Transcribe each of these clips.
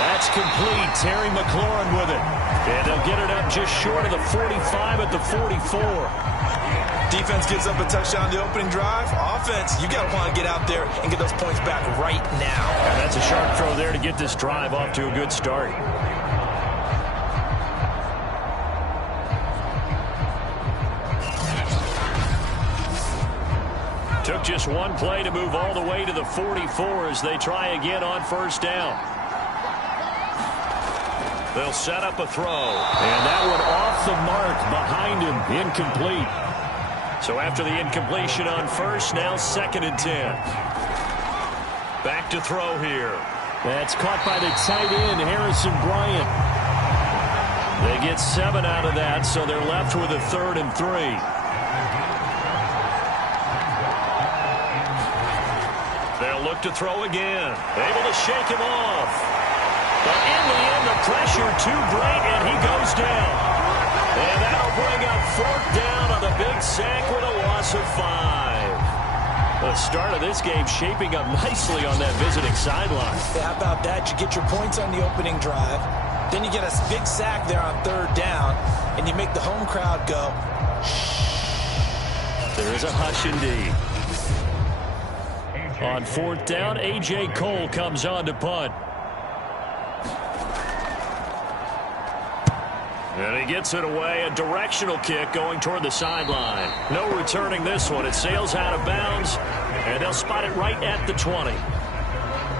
That's complete. Terry McLaurin with it. And they'll get it up just short of the 45 at the 44. Defense gives up a touchdown the opening drive. Offense, you got to want to get out there and get those points back right now. And that's a sharp throw there to get this drive off to a good start. Took just one play to move all the way to the 44 as they try again on first down. They'll set up a throw. And that one off the mark behind him. Incomplete. So after the incompletion on first, now 2nd and 10. Back to throw here. That's caught by the tight end, Harrison Bryant. They get 7 out of that, so they're left with a 3rd and 3. They'll look to throw again. Able to shake him off. But in the end, the pressure too great, and he goes down. And that'll bring up 4th down on the big sack with a loss of 5. The start of this game shaping up nicely on that visiting sideline. Yeah, how about that? You get your points on the opening drive. Then you get a big sack there on 3rd down, and you make the home crowd go, shh. There is a hush indeed. On 4th down, A.J. Cole comes on to punt. And he gets it away. A directional kick going toward the sideline. No returning this one. It sails out of bounds, and they'll spot it right at the 20.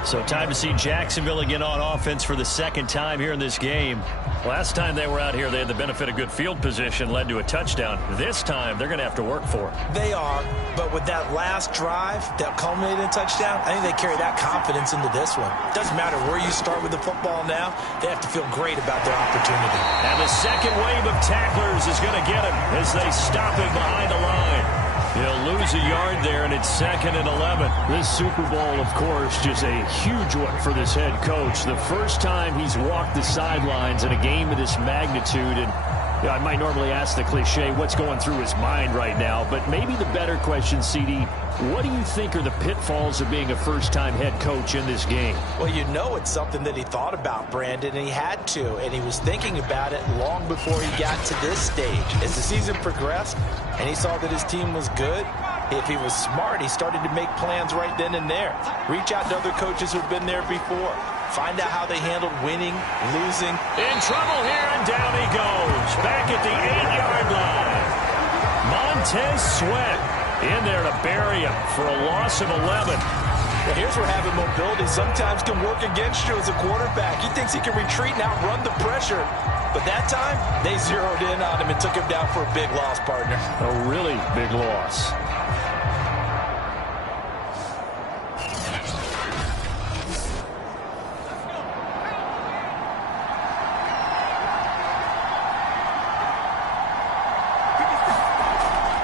So time to see Jacksonville again on offense for the 2nd time here in this game. Last time they were out here, they had the benefit of good field position, led to a touchdown. This time, they're going to have to work for it. They are, but with that last drive that culminated in a touchdown, I think they carry that confidence into this one. Doesn't matter where you start with the football now, they have to feel great about their opportunity. And the second wave of tacklers is going to get him as they stop him behind the line. He'll lose a yard there, and it's 2nd and 11. This Super Bowl, of course, just a huge one for this head coach. The first time he's walked the sidelines in a game of this magnitude. And I might normally ask the cliche, what's going through his mind right now? But maybe the better question, CD, what do you think are the pitfalls of being a first-time head coach in this game? Well, you know it's something that he thought about, Brandon, and he had to. And he was thinking about it long before he got to this stage. As the season progressed and he saw that his team was good, if he was smart, he started to make plans right then and there. Reach out to other coaches who've been there before. Find out how they handled winning, losing. In trouble here, and down he goes. Back at the 8-yard line. Montez Sweat in there to bury him for a loss of 11. Well, here's where having mobility sometimes can work against you as a quarterback. He thinks he can retreat and outrun the pressure. But that time, they zeroed in on him and took him down for a big loss, partner. A really big loss.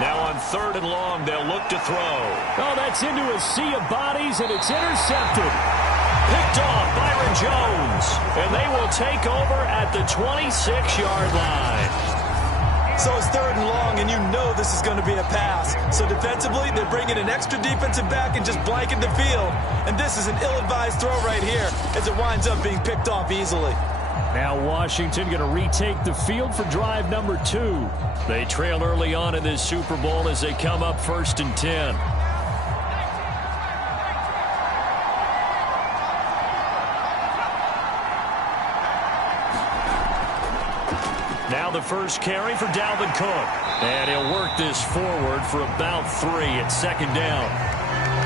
Now on 3rd and long, they'll look to throw. Oh, that's into a sea of bodies, and it's intercepted. Picked off Byron Jones, and they will take over at the 26-yard line. So it's 3rd and long, and you know this is going to be a pass. So defensively, they're bringing an extra defensive back and just blanking the field. And this is an ill-advised throw right here as it winds up being picked off easily. Now Washington going to retake the field for drive number 2. They trail early on in this Super Bowl as they come up 1st and 10. Now the first carry for Dalvin Cook. And he'll work this forward for about 3 at 2nd down.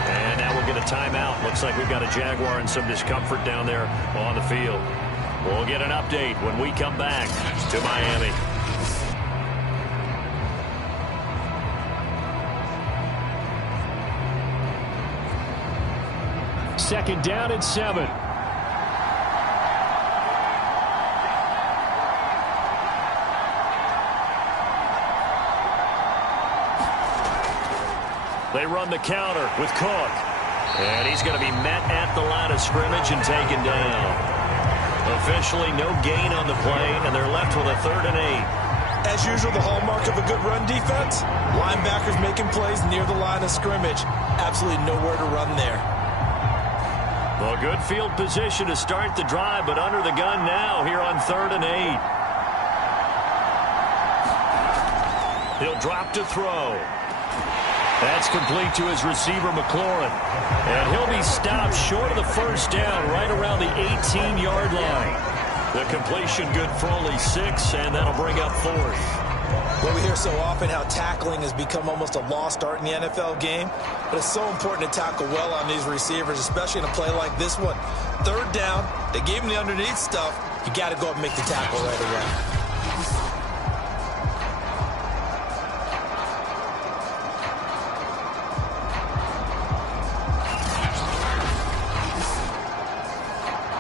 And now we'll get a timeout. Looks like we've got a Jaguar and some discomfort down there on the field. We'll get an update when we come back to Miami. Second down and 7. They run the counter with Cook. And he's going to be met at the line of scrimmage and taken down. Officially no gain on the play, and they're left with a 3rd and 8. As usual, the hallmark of a good run defense, linebackers making plays near the line of scrimmage. Absolutely nowhere to run there. Well, good field position to start the drive, but under the gun now here on 3rd and 8. He'll drop to throw. That's complete to his receiver, McLaurin. And he'll be stopped short of the first down right around the 18-yard line. The completion good for only 6, and that'll bring up 4th. Well, we hear so often how tackling has become almost a lost art in the NFL game, but it's so important to tackle well on these receivers, especially in a play like this one. 3rd down, they gave him the underneath stuff. You got to go up and make the tackle right away.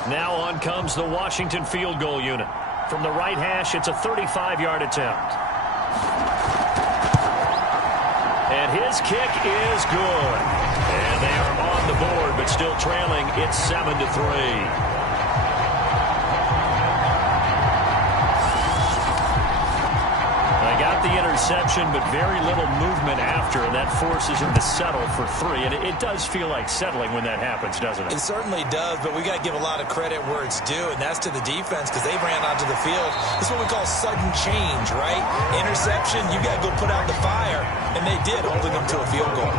Now on comes the Washington field goal unit. From the right hash, it's a 35-yard attempt. And his kick is good. And they are on the board, but still trailing. It's 7-3. Got the interception, but very little movement after, and that forces him to settle for 3. And it does feel like settling when that happens, doesn't it? It certainly does, but we got to give a lot of credit where it's due, and that's to the defense because they ran onto the field. This is what we call sudden change, right? Interception, you got to go put out the fire, and they did, holding them to a field goal.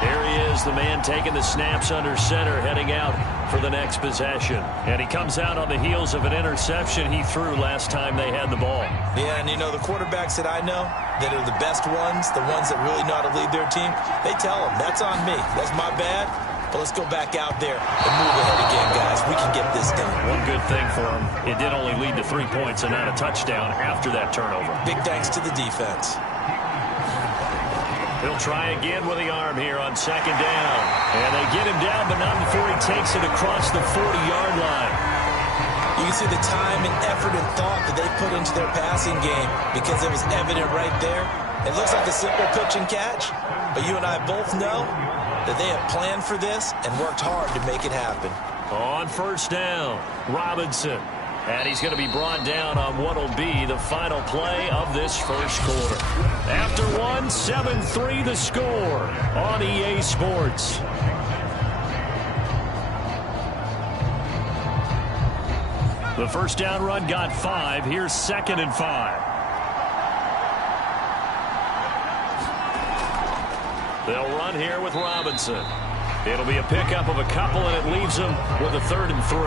There he is, the man taking the snaps under center, heading out for the next possession. And he comes out on the heels of an interception he threw last time they had the ball. Yeah, and you know, the quarterbacks that I know that are the best ones, the ones that really know how to lead their team, they tell them, that's on me. That's my bad. But let's go back out there and move ahead again, guys. We can get this done. One good thing for him, it did only lead to 3 points and not a touchdown after that turnover. Big thanks to the defense. He'll try again with the arm here on 2nd down. And they get him down, but not before he takes it across the 40-yard line. You can see the time and effort and thought that they put into their passing game because it was evident right there. It looks like a simple pitch and catch, but you and I both know that they have planned for this and worked hard to make it happen. On 1st down, Robinson. And he's going to be brought down on what will be the final play of this first quarter. After 1, 7-3 the score on EA Sports. The first down run got 5. Here's 2nd and 5. They'll run here with Robinson. It'll be a pickup of a couple, and it leaves them with a 3rd and 3.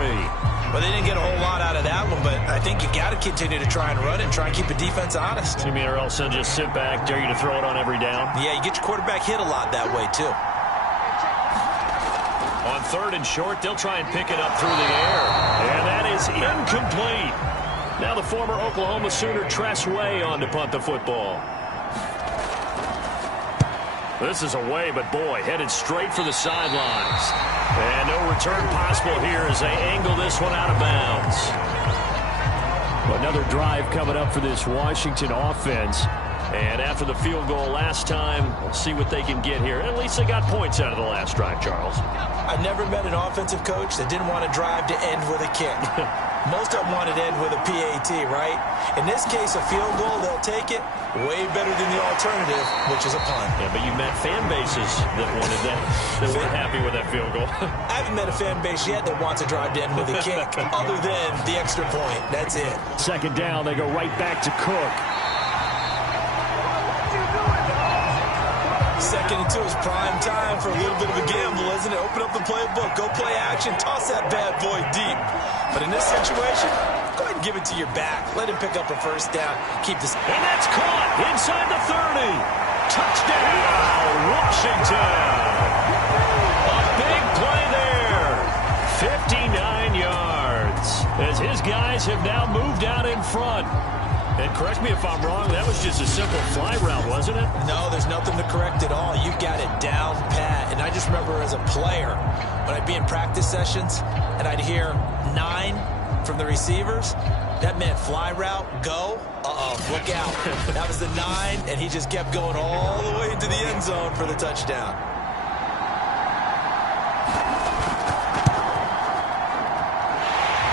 Well, they didn't get a whole lot out of that one, but I think you got to continue to try and run and try and keep the defense honest. You mean, or else they'll just sit back, dare you to throw it on every down? Yeah, you get your quarterback hit a lot that way, too. On 3rd and short, they'll try and pick it up through the air. And that is incomplete. Now the former Oklahoma Sooner Tress Way on to punt the football. This is away, but boy, headed straight for the sidelines. And no return possible here as they angle this one out of bounds. Another drive coming up for this Washington offense. And after the field goal last time, we'll see what they can get here. At least they got points out of the last drive, Charles. I've never met an offensive coach that didn't want to drive to end with a kick. Most of them wanted to end with a PAT, right? In this case, a field goal, they'll take it. Way better than the alternative, which is a punt. Yeah, but you met fan bases that wanted that, that weren't happy with that field goal. I haven't met a fan base yet that wants to drive to end with a kick, other than the extra point. That's it. 2nd down, they go right back to Cook. 2nd and 2 is prime time for a little bit of a gamble, isn't it? Open up the playbook, go play action, toss that bad boy deep. But in this situation, go ahead and give it to your back. Let him pick up a 1st down. Keep this. And that's caught inside the 30. Touchdown, Washington. A big play there. 59 yards. As his guys have now moved out in front. And correct me if I'm wrong, that was just a simple fly route, wasn't it? No, there's nothing to correct at all. You've got it down pat. And I just remember as a player, when I'd be in practice sessions, and I'd hear 9 from the receivers, that meant fly route, go. Uh-oh, look out. That was the 9, and he just kept going all the way into the end zone for the touchdown.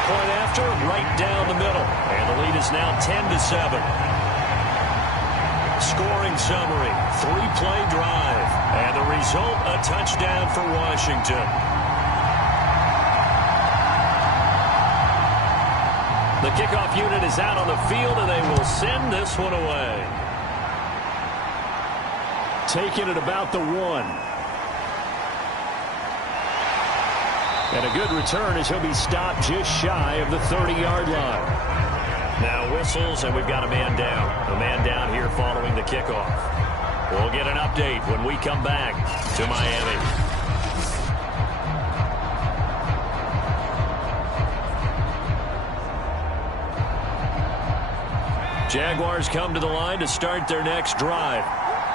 Point after, right down the middle. And the lead is now 10-7. Scoring summary, 3-play drive. And the result, a touchdown for Washington. The kickoff unit is out on the field, and they will send this one away. Taking it about the 1. And a good return as he'll be stopped just shy of the 30-yard line. Now whistles, and we've got a man down. A man down here following the kickoff. We'll get an update when we come back to Miami. Jaguars come to the line to start their next drive.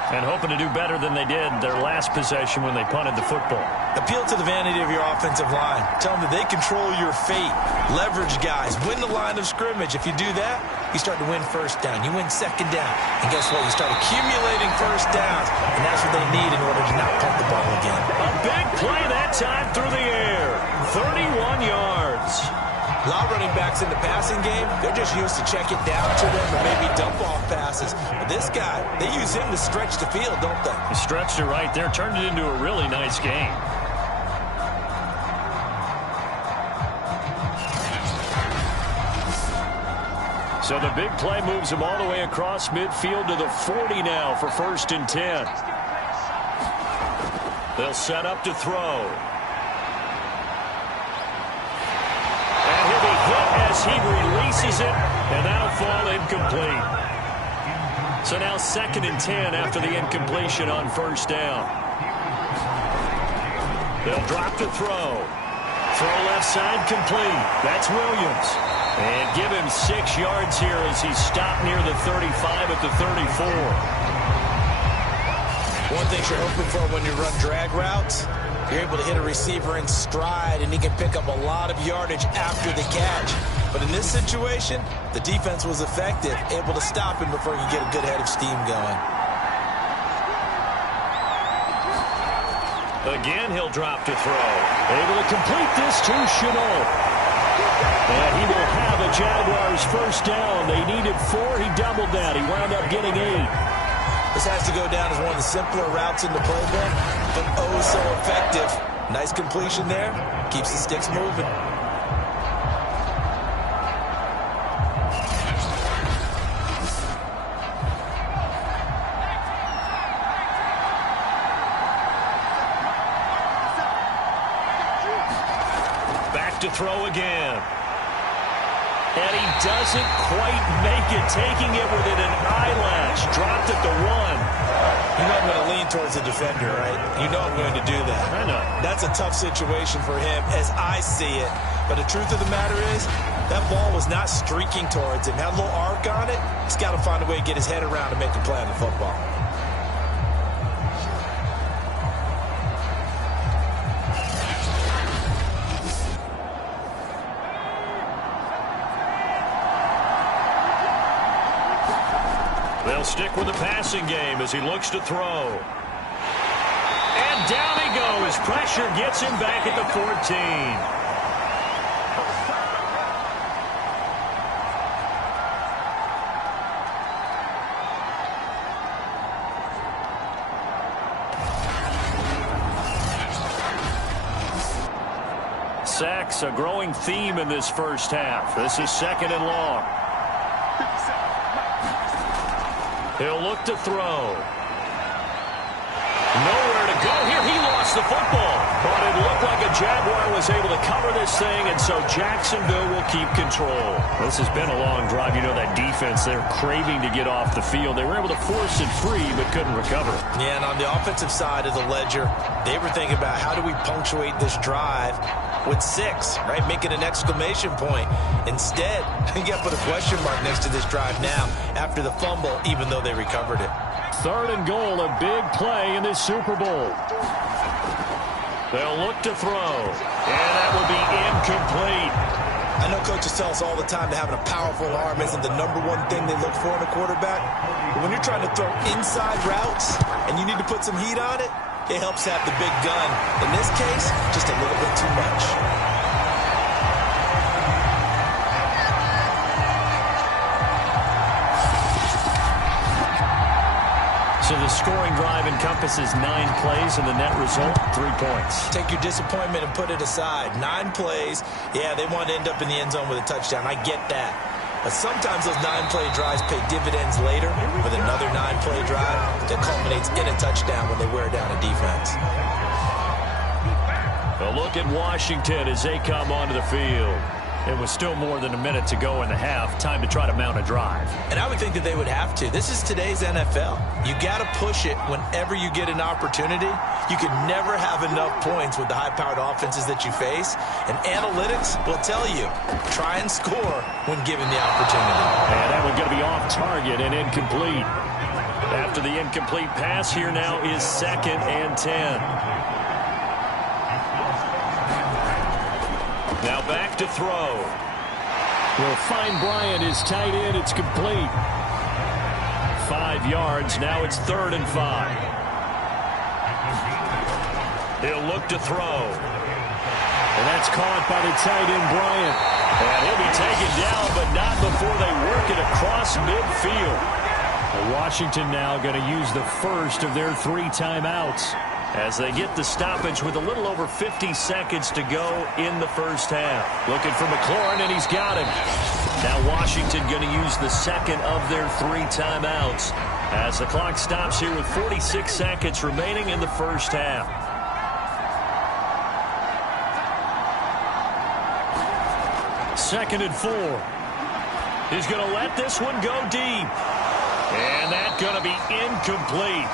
And hoping to do better than they did their last possession when they punted the football. Appeal to the vanity of your offensive line. Tell them that they control your fate. Leverage guys. Win the line of scrimmage. If you do that, you start to win first down. You win second down. And guess what? You start accumulating first downs. And that's what they need in order to not punt the ball again. A big play that time through the air. 31 yards. A lot of running backs in the passing game, they're just used to check it down to them or maybe dump off passes. But this guy, they use him to stretch the field, don't they? He stretched it right there, turned it into a really nice game. So the big play moves him all the way across midfield to the 40 now for 1st and 10. They'll set up to throw. As he releases it, and that'll fall incomplete. So now 2nd and 10 after the incompletion on 1st down. They'll drop to throw. Throw left side complete. That's Williams. And give him 6 yards here as he's stopped near the 35 at the 34. One thing you're hoping for when you run drag routes, you're able to hit a receiver in stride, and he can pick up a lot of yardage after the catch. But in this situation, the defense was effective, able to stop him before he could get a good head of steam going. Again, he'll drop to throw. Able to complete this to Chenault. And he will have a Jaguars first down. They needed 4. He doubled that. He wound up getting 8. This has to go down as one of the simpler routes in the playbook, but oh so effective. Nice completion there. Keeps the sticks moving. Back to throw again. And he doesn't quite make it, taking it within an eyelash. Dropped at the 1. You know I'm going to lean towards the defender, right? You know I'm going to do that. I know. That's a tough situation for him as I see it. But the truth of the matter is, that ball was not streaking towards him. Had a little arc on it. He's got to find a way to get his head around and make a play on the football. They'll stick with the passing game as he looks to throw. And down he goes. Pressure gets him back at the 14. Sacks, a growing theme in this first half. This is 2nd and long. He'll look to throw. Nowhere to go here. He lost the football. But it looked like a Jaguar was able to cover this thing, and so Jacksonville will keep control. This has been a long drive. You know that defense, they're craving to get off the field. They were able to force it free, but couldn't recover. Yeah, and on the offensive side of the ledger, they were thinking about how do we punctuate this drive with 6, right? Make it an exclamation point. Instead, you got to put a question mark next to this drive now after the fumble, even though they recovered it. 3rd and goal, a big play in this Super Bowl. They'll look to throw, and that will be incomplete. I know coaches tell us all the time that having a powerful arm isn't the #1 thing they look for in a quarterback. But when you're trying to throw inside routes and you need to put some heat on it, it helps have the big gun. In this case, just a little bit too much. scoring drive encompasses 9 plays, and the net result, 3 points. Take your disappointment and put it aside. 9 plays. Yeah, they want to end up in the end zone with a touchdown. I get that. But sometimes those 9-play drives pay dividends later with another 9-play drive that culminates in a touchdown when they wear down a defense. A look at Washington as they come onto the field. It was still more than a minute to go in the half. Time to try to mount a drive. And I would think that they would have to. This is today's NFL. You got to push it whenever you get an opportunity. You can never have enough points with the high-powered offenses that you face. And analytics will tell you, try and score when given the opportunity. And that one's going to be off target and incomplete. After the incomplete pass, here now is 2nd and 10. Now back to throw. Will find Bryant, his tight end. It's complete. 5 yards. Now it's 3rd and 5. He'll look to throw. And that's caught by the tight end, Bryant. And he'll be taken down, but not before they work it across midfield. Washington now going to use the first of their 3 timeouts as they get the stoppage with a little over 50 seconds to go in the first half. Looking for McLaurin, and he's got him. Now Washington going to use the second of their 3 timeouts as the clock stops here with 46 seconds remaining in the first half. Second and 4. He's going to let this one go deep. And that's going to be incomplete.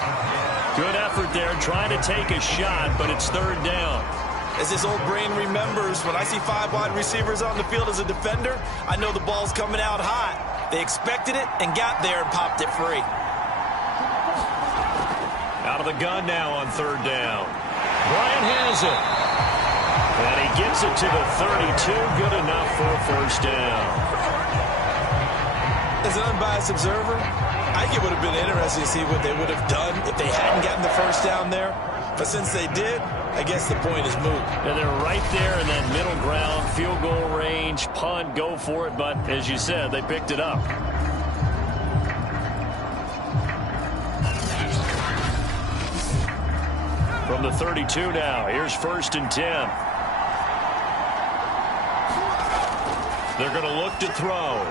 Good effort there, trying to take a shot, but it's 3rd down. As this old brain remembers, when I see 5 wide receivers on the field as a defender, I know the ball's coming out hot. They expected it and got there and popped it free. Out of the gun now on 3rd down. Bryant has it. And he gets it to the 32. Good enough for a 1st down. As an unbiased observer, I think it would have been interesting to see what they would have done if they hadn't gotten the 1st down there. But since they did, I guess the point is moot. And they're right there in that middle ground, field goal range, punt, go for it. But as you said, they picked it up. From the 32 now, here's 1st and 10. They're going to look to throw.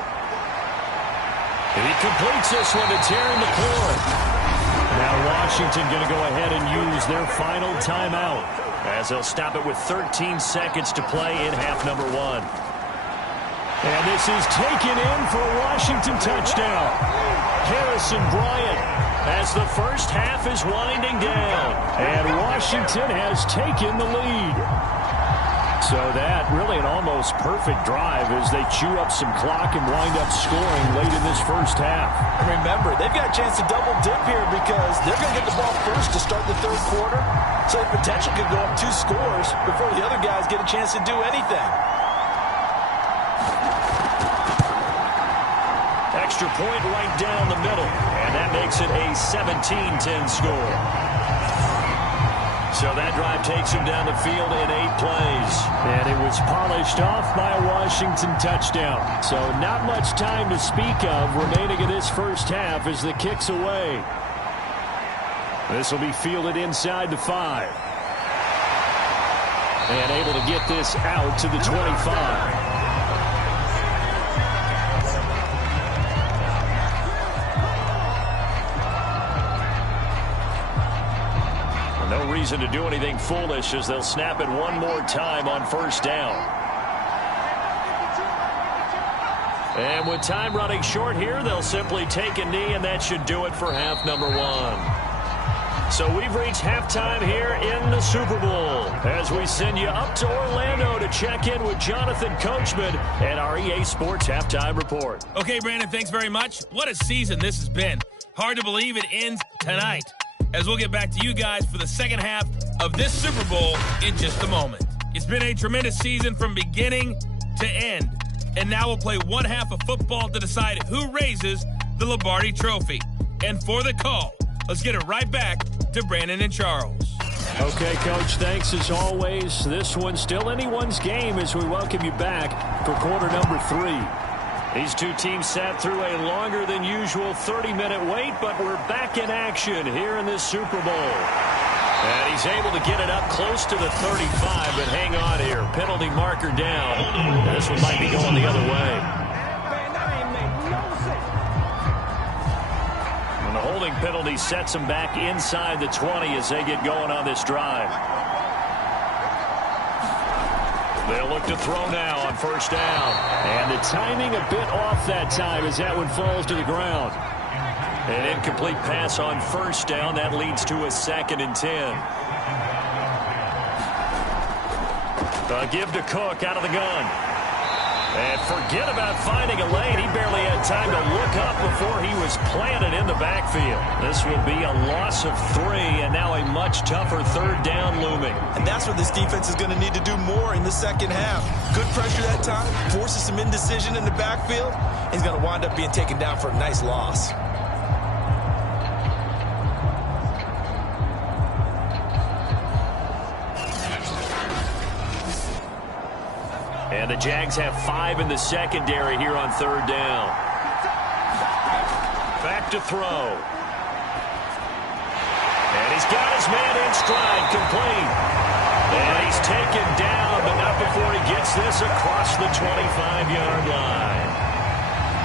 And he completes this one to Terry McLaurin. Now Washington going to go ahead and use their final timeout as they'll stop it with 13 seconds to play in half number 1. And this is taken in for a Washington touchdown. Harrison Bryant as the first half is winding down. And Washington has taken the lead. So that really an almost perfect drive as they chew up some clock and wind up scoring late in this first half. And remember, they've got a chance to double dip here because they're going to get the ball first to start the 3rd quarter. So the potential could go up 2 scores before the other guys get a chance to do anything. Extra point right down the middle. And that makes it a 17-10 score. So that drive takes him down the field in 8 plays. And it was polished off by a Washington touchdown. So not much time to speak of remaining in this first half as the kick's away. This will be fielded inside the 5. And able to get this out to the 25. No reason to do anything foolish as they'll snap it one more time on 1st down. And with time running short here, they'll simply take a knee, and that should do it for half number 1. So we've reached halftime here in the Super Bowl as we send you up to Orlando to check in with Jonathan Coachman and our EA Sports Halftime Report. Okay, Brandon, thanks very much. What a season this has been. Hard to believe it ends tonight, as we'll get back to you guys for the second half of this Super Bowl in just a moment. It's been a tremendous season from beginning to end, and now we'll play one half of football to decide who raises the Lombardi Trophy. And for the call, let's get it right back to Brandon and Charles. Okay, Coach, thanks as always. This one's still anyone's game as we welcome you back for quarter number 3. These two teams sat through a longer than usual 30-minute wait, but we're back in action here in this Super Bowl. And he's able to get it up close to the 35, but hang on here. Penalty marker down. This one might be going the other way. And the holding penalty sets him back inside the 20 as they get going on this drive. They'll look to throw now on first down. And the timing a bit off that time as that one falls to the ground. An incomplete pass on first down. That leads to a 2nd and 10. Give to Cook out of the gun. And forget about finding a lane. He barely had time to look up before he was planted in the backfield. This will be a loss of 3, and now a much tougher 3rd down looming. And that's where this defense is going to need to do more in the second half. Good pressure that time, forces some indecision in the backfield. He's going to wind up being taken down for a nice loss. And the Jags have 5 in the secondary here on 3rd down. Back to throw. And he's got his man in stride, complete. And he's taken down, but not before he gets this across the 25-yard line.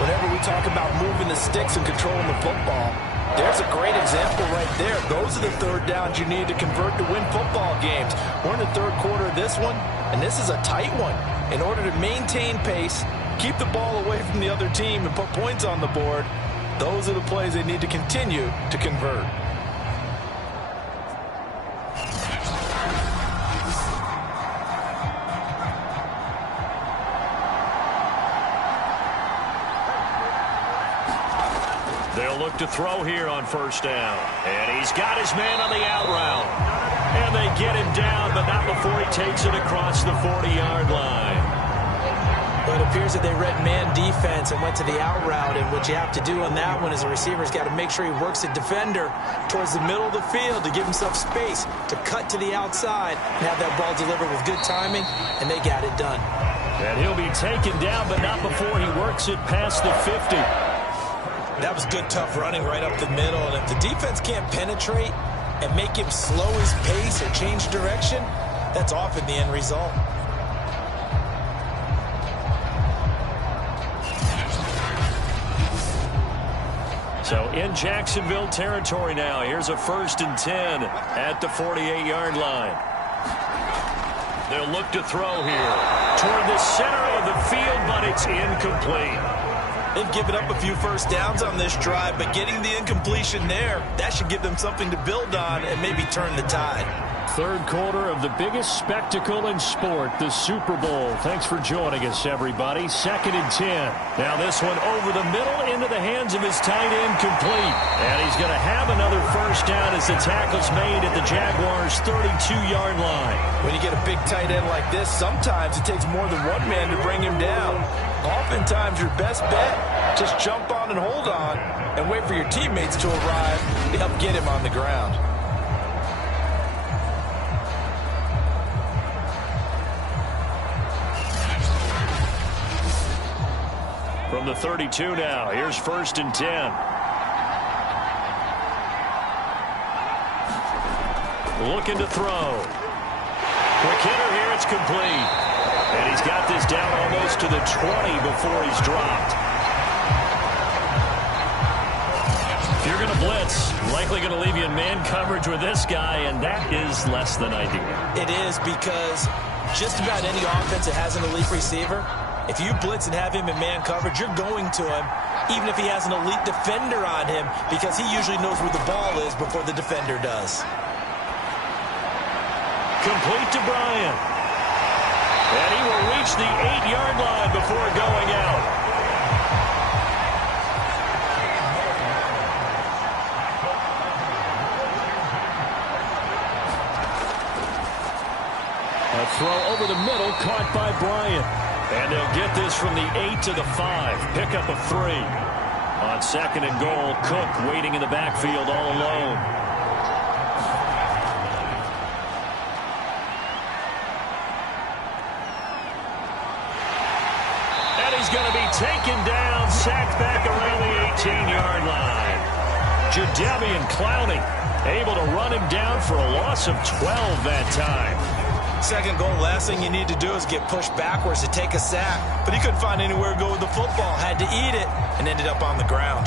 Whenever we talk about moving the sticks and controlling the football, there's a great example right there. Those are the 3rd downs you need to convert to win football games. We're in the 3rd quarter of this one, and this is a tight one. In order to maintain pace, keep the ball away from the other team, and put points on the board, those are the plays they need to continue to convert. They'll look to throw here on first down. And he's got his man on the out route. And they get him down, but not before he takes it across the 40-yard line. But it appears that they read man defense and went to the out route, and what you have to do on that one is the receiver's got to make sure he works the defender towards the middle of the field to give himself space to cut to the outside and have that ball delivered with good timing, and they got it done. And he'll be taken down, but not before he works it past the 50. That was good, tough running right up the middle, and if the defense can't penetrate and make him slow his pace or change direction, that's often the end result. So in Jacksonville territory now. Here's a 1st and 10 at the 48-yard line. They'll look to throw here toward the center of the field, but it's incomplete. They've given up a few first downs on this drive, but getting the incompletion there, that should give them something to build on and maybe turn the tide. 3rd quarter of the biggest spectacle in sport, the Super Bowl. Thanks for joining us, everybody. 2nd and 10. Now this one over the middle into the hands of his tight end, complete. And he's going to have another first down as the tackle's made at the Jaguars' 32-yard line. When you get a big tight end like this, sometimes it takes more than one man to bring him down. Oftentimes your best bet, just jump on and hold on and wait for your teammates to arrive to help get him on the ground. From the 32 now, here's 1st and 10. Looking to throw. Quick hitter here, it's complete. And he's got this down almost to the 20 before he's dropped. If you're going to blitz, likely going to leave you in man coverage with this guy, and that is less than ideal. It is, because just about any offense that has an elite receiver, if you blitz and have him in man coverage, you're going to him, even if he has an elite defender on him, because he usually knows where the ball is before the defender does. Complete to Bryant. And he will reach the 8-yard line before going out. A throw over the middle, caught by Bryant. And they'll get this from the 8 to the 5. Pick up a 3. On 2nd and goal, Cook waiting in the backfield all alone. And he's going to be taken down, sacked back around the 18-yard line. Jadeveon Clowney able to run him down for a loss of 12 that time. Second goal, last thing you need to do is get pushed backwards to take a sack. But he couldn't find anywhere to go with the football, had to eat it, and ended up on the ground.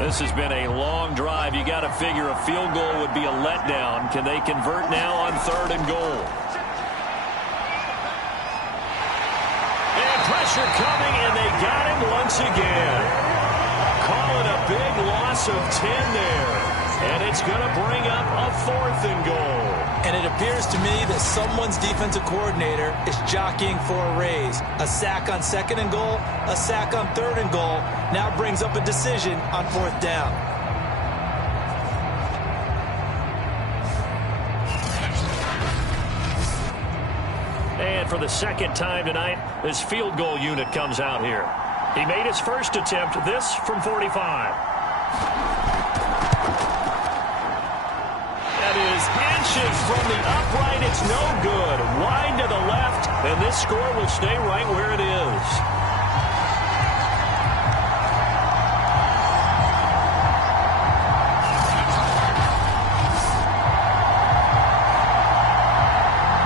This has been a long drive. You got to figure a field goal would be a letdown. Can they convert now on 3rd and goal? And pressure coming, and they got him once again. Calling a big loss of 10 there. And it's going to bring up a 4th and goal. And it appears to me that someone's defensive coordinator is jockeying for a raise. A sack on 2nd and goal, a sack on 3rd and goal. Now brings up a decision on 4th down. And for the second time tonight, this field goal unit comes out here. He made his first attempt, this from 45. Inches from the upright, it's no good. Wide to the left, and this score will stay right where it is.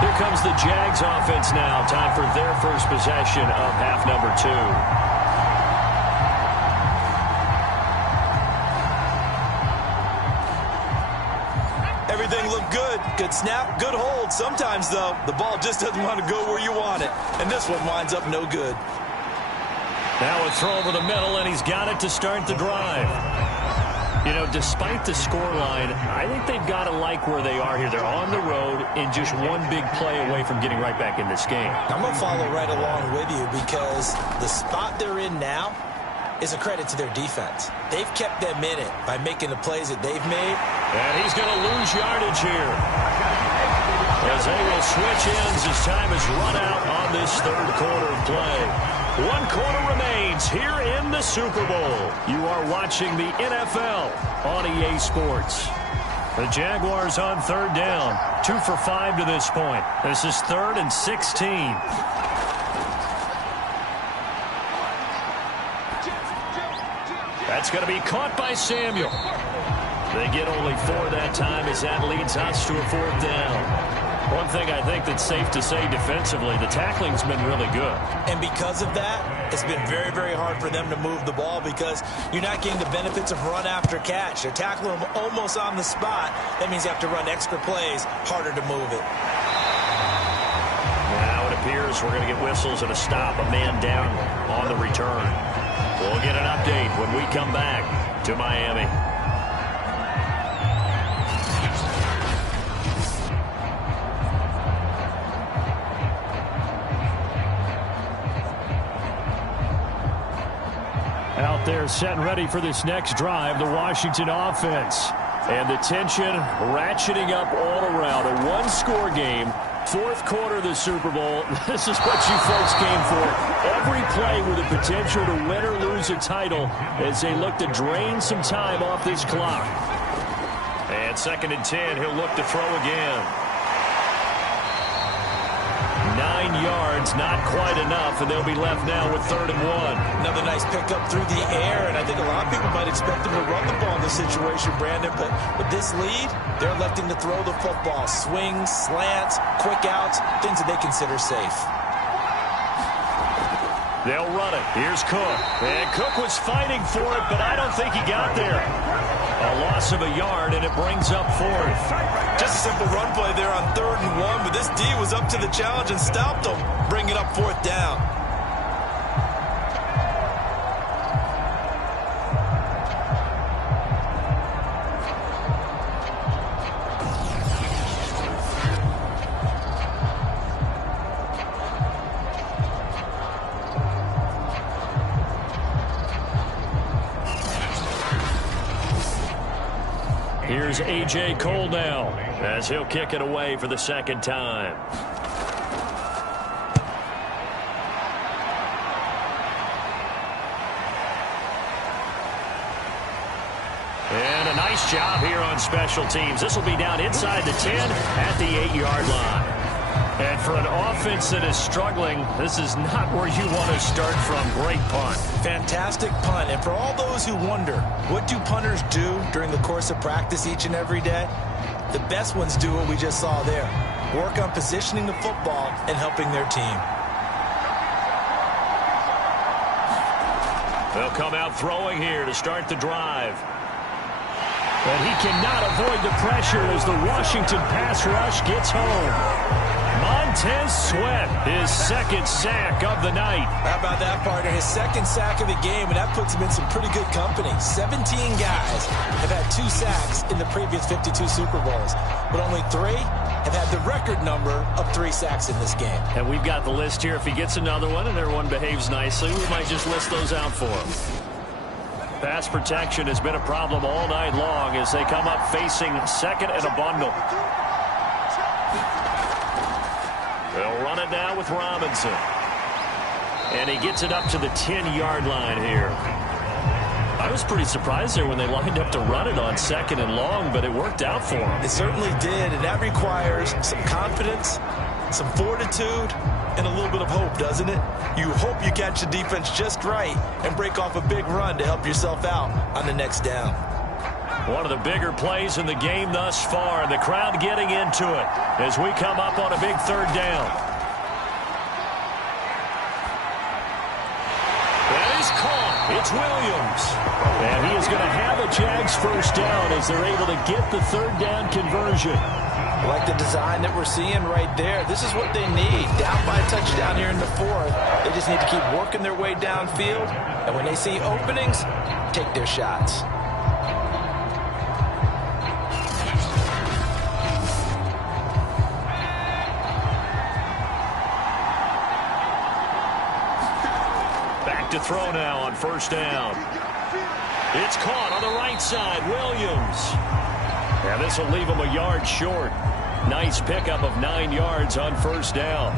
Here comes the Jags offense now. Time for their first possession of half number 2. Everything looked good. Good snap, good hold. Sometimes, though, the ball just doesn't want to go where you want it. And this one winds up no good. Now a throw over the middle, and he's got it to start the drive. You know, despite the scoreline, I think they've got to like where they are here. They're on the road and just one big play away from getting right back in this game. I'm going to follow right along with you because the spot they're in now is a credit to their defense. They've kept them in it by making the plays that they've made. And he's going to lose yardage here. As they will switch ends as time is run out on this 3rd quarter of play. 1 quarter remains here in the Super Bowl. You are watching the NFL on EA Sports. The Jaguars on 3rd down. 2 for 5 to this point. This is 3rd and 16. That's going to be caught by Samuel. They get only 4 that time as that leads us to a 4th down. One thing I think that's safe to say defensively, the tackling's been really good. And because of that, it's been very, very hard for them to move the ball because you're not getting the benefits of run after catch. They're tackling them almost on the spot. That means you have to run extra plays, harder to move it. Now it appears we're going to get whistles and a stop, a man down on the return. We'll get an update when we come back to Miami. Out there set and ready for this next drive, the Washington offense. And the tension ratcheting up all around. A 1-score game, 4th quarter of the Super Bowl. This is what you folks came for. Every play with the potential to win or lose a title as they look to drain some time off this clock. And 2nd and 10, he'll look to throw again. 9 yards, not quite enough, and they'll be left now with 3rd and 1. Another nice pickup through the air, and I think a lot of people might expect him to run the ball in this situation, Brandon, but with this lead, they're electing to throw the football. Swings, slants, quick outs, things that they consider safe. They'll run it. Here's Cook. And Cook was fighting for it, but I don't think he got there. A loss of a yard, and it brings up 4th. Just a simple run play there on 3rd and 1, but this D was up to the challenge and stopped him, bringing up 4th down. Here's A.J. Cole now as he'll kick it away for the 2nd time. And a nice job here on special teams. This will be down inside the 10 at the 8-yard line. And for an offense that is struggling, this is not where you want to start from. Great punt. Fantastic punt. And for all those who wonder, what do punters do during the course of practice each and every day? The best ones do what we just saw there. Work on positioning the football and helping their team. They'll come out throwing here to start the drive. And he cannot avoid the pressure as the Washington pass rush gets home. Montez Sweat, his second sack of the night. How about that, partner? His second sack of the game, and that puts him in some pretty good company. 17 guys have had 2 sacks in the previous 52 Super Bowls, but only 3 have had the record number of 3 sacks in this game. And we've got the list here. If he gets another one and everyone behaves nicely, we might just list those out for him. Pass protection has been a problem all night long as they come up facing second and a bundle. They'll run it now with Robinson. And he gets it up to the 10-yard line here. I was pretty surprised there when they lined up to run it on second and long, but it worked out for him. It certainly did, and that requires some confidence, some fortitude, and a little bit of hope, doesn't it? You hope you catch the defense just right and break off a big run to help yourself out on the next down. One of the bigger plays in the game thus far, and the crowd getting into it as we come up on a big third down. That is caught. It's Williams. And he is going to have a Jags first down as they're able to get the third down conversion. I like the design that we're seeing right there. This is what they need. Down by a touchdown here in the 4th. They just need to keep working their way downfield. And when they see openings, take their shots. Back to throw now on first down. It's caught on the right side. Williams. Yeah, this will leave him a yard short. Nice pickup of 9 yards on first down.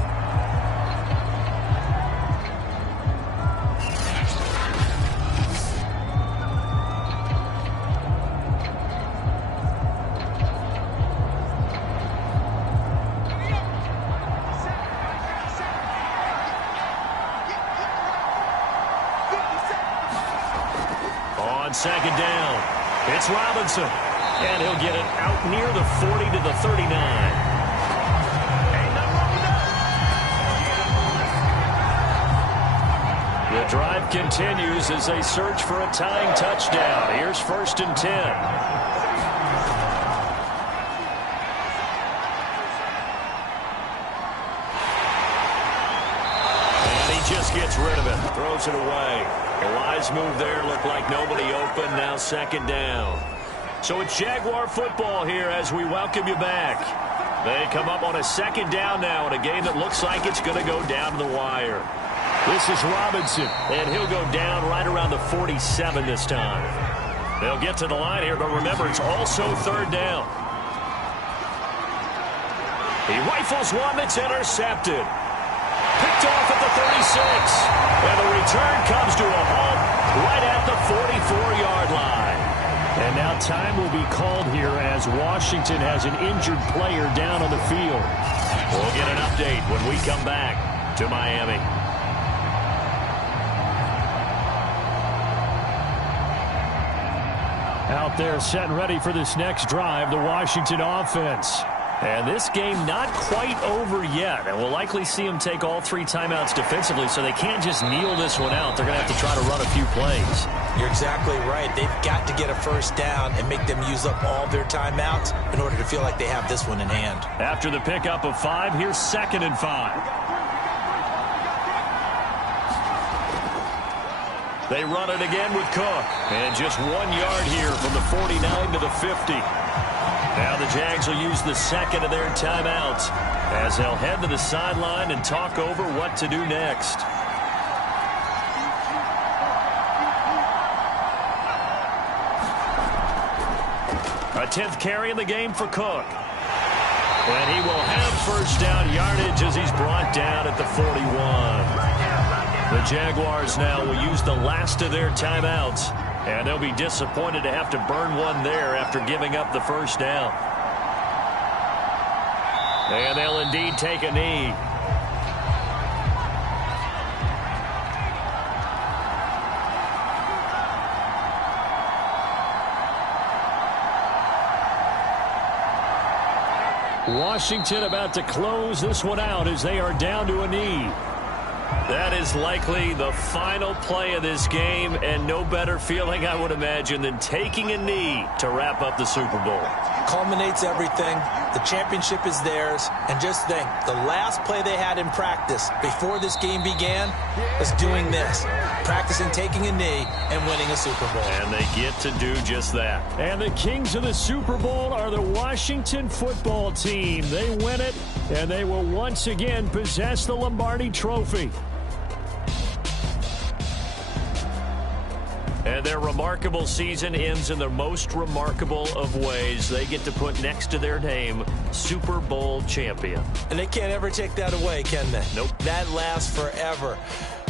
On second down, it's Robinson. And he'll get it out near the 40 to the 39. The drive continues as they search for a tying touchdown. Here's 1st and 10. And he just gets rid of it. Throws it away. A wise move there. Looked like nobody open. Now second down. So it's Jaguar football here as we welcome you back. They come up on a second down now in a game that looks like it's going to go down to the wire. This is Robinson, and he'll go down right around the 47 this time. They'll get to the line here, but remember, it's also third down. He rifles one that's intercepted. Picked off at the 36. And the return comes to a halt right at the 44-yard line. And now time will be called here as Washington has an injured player down on the field. We'll get an update when we come back to Miami. Out there set and ready for this next drive, the Washington offense. And this game not quite over yet. And we'll likely see them take all 3 timeouts defensively, so they can't just kneel this one out. They're going to have to try to run a few plays. You're exactly right. They've got to get a first down and make them use up all their timeouts in order to feel like they have this one in hand. After the pickup of 5, here's 2nd and 5. They run it again with Cook. And just 1 yard here from the 49 to the 50. Now the Jags will use the second of their timeouts as they'll head to the sideline and talk over what to do next. A 10th carry in the game for Cook. And he will have first down yardage as he's brought down at the 41. The Jaguars now will use the last of their timeouts. And they'll be disappointed to have to burn one there after giving up the first down. And they'll indeed take a knee. Washington about to close this one out as they are down to a knee. That is likely the final play of this game, and no better feeling, I would imagine, than taking a knee to wrap up the Super Bowl. Culminates everything. The championship is theirs. And just think, the last play they had in practice before this game began was doing this, practicing taking a knee and winning a Super Bowl. And they get to do just that. And the kings of the Super Bowl are the Washington football team. They win it, and they will once again possess the Lombardi Trophy. And their remarkable season ends in the most remarkable of ways. They get to put next to their name, Super Bowl champion. And they can't ever take that away, can they? Nope. That lasts forever.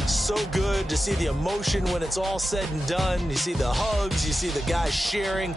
So good to see the emotion when it's all said and done. You see the hugs, you see the guys sharing